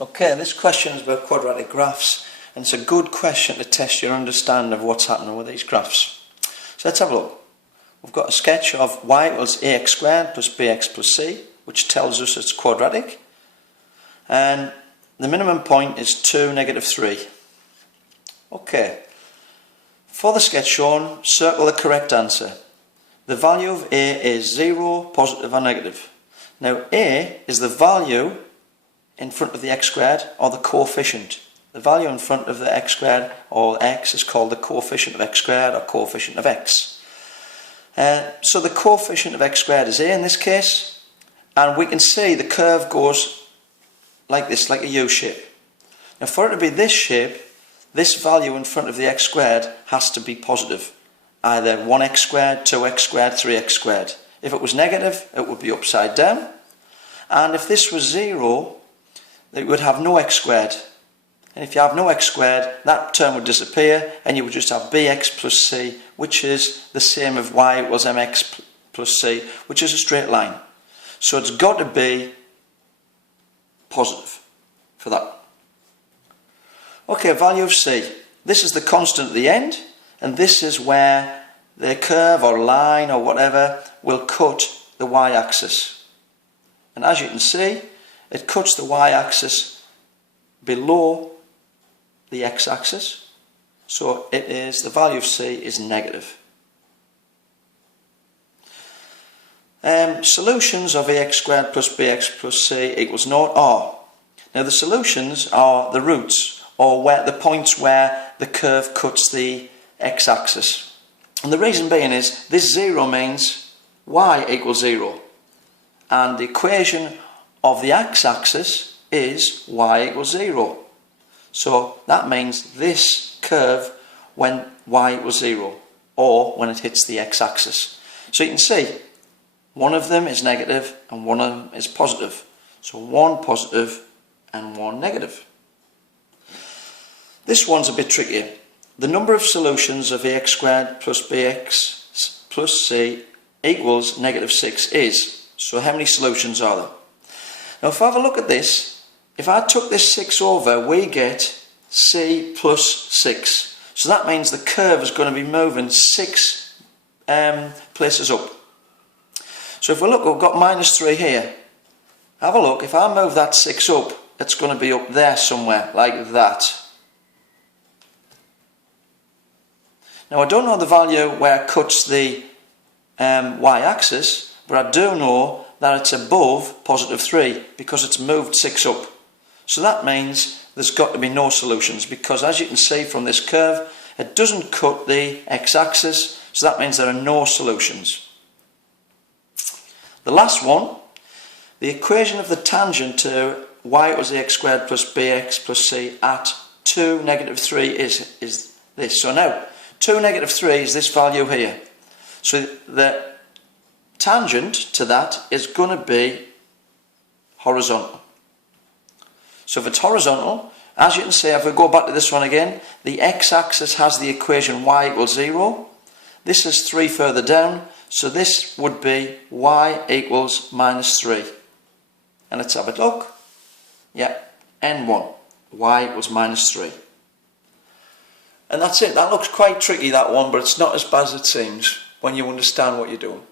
Okay, this question is about quadratic graphs, and it's a good question to test your understanding of what's happening with these graphs. So let's have a look. We've got a sketch of y equals ax squared plus bx plus c, which tells us it's quadratic, and the minimum point is 2, negative 3. Okay, for the sketch shown, circle the correct answer. The value of a is 0, positive or negative. Now a is the value in front of the x squared, or the coefficient. The value in front of the x squared or x is called the coefficient of x squared or coefficient of x. So the coefficient of x squared is a in this case, and we can see the curve goes like this, like a U shape. Now for it to be this shape, this value in front of the x squared has to be positive. Either 1x squared, 2x squared, 3x squared. If it was negative, it would be upside down. And if this was 0, it would have no x squared. And if you have no x squared, that term would disappear and you would just have bx plus c, which is the same as y equals mx plus c, which is a straight line. So it's got to be positive for that. Okay, value of c. This is the constant at the end, and this is where the curve or line or whatever will cut the y-axis. And as you can see, it cuts the y-axis below the x-axis, so it is, the value of c is negative. Solutions of ax squared plus bx plus c equals 0 are. Now the solutions are the roots, or where the points where the curve cuts the x-axis. And the reason being is this 0 means y equals 0, and the equation of the x-axis is y equals 0. So that means this curve when y equals 0, or when it hits the x-axis. So you can see one of them is negative and one of them is positive. So one positive and one negative. This one's a bit trickier. The number of solutions of ax squared plus bx plus c equals negative 6 is. So how many solutions are there? Now if I have a look at this, if I took this 6 over, we get c plus 6. So that means the curve is going to be moving 6 places up. So if we look, we've got minus 3 here. Have a look, if I move that 6 up, it's going to be up there somewhere, like that. Now I don't know the value where it cuts the y-axis, but I do know that it's above positive 3 because it's moved 6 up. So that means there's got to be no solutions, because as you can see from this curve, it doesn't cut the x-axis, so that means there are no solutions. The last one, the equation of the tangent to y equals ax squared plus bx plus c at 2, negative 3 is this. So now, 2, negative 3 is this value here. So the tangent to that is going to be horizontal. So if it's horizontal, as you can see, if we go back to this one again, the x-axis has the equation y equals 0. This is 3 further down, so this would be y equals minus 3. And let's have a look. Yeah, n1, y equals minus 3. And that's it. That looks quite tricky, that one, but it's not as bad as it seems when you understand what you're doing.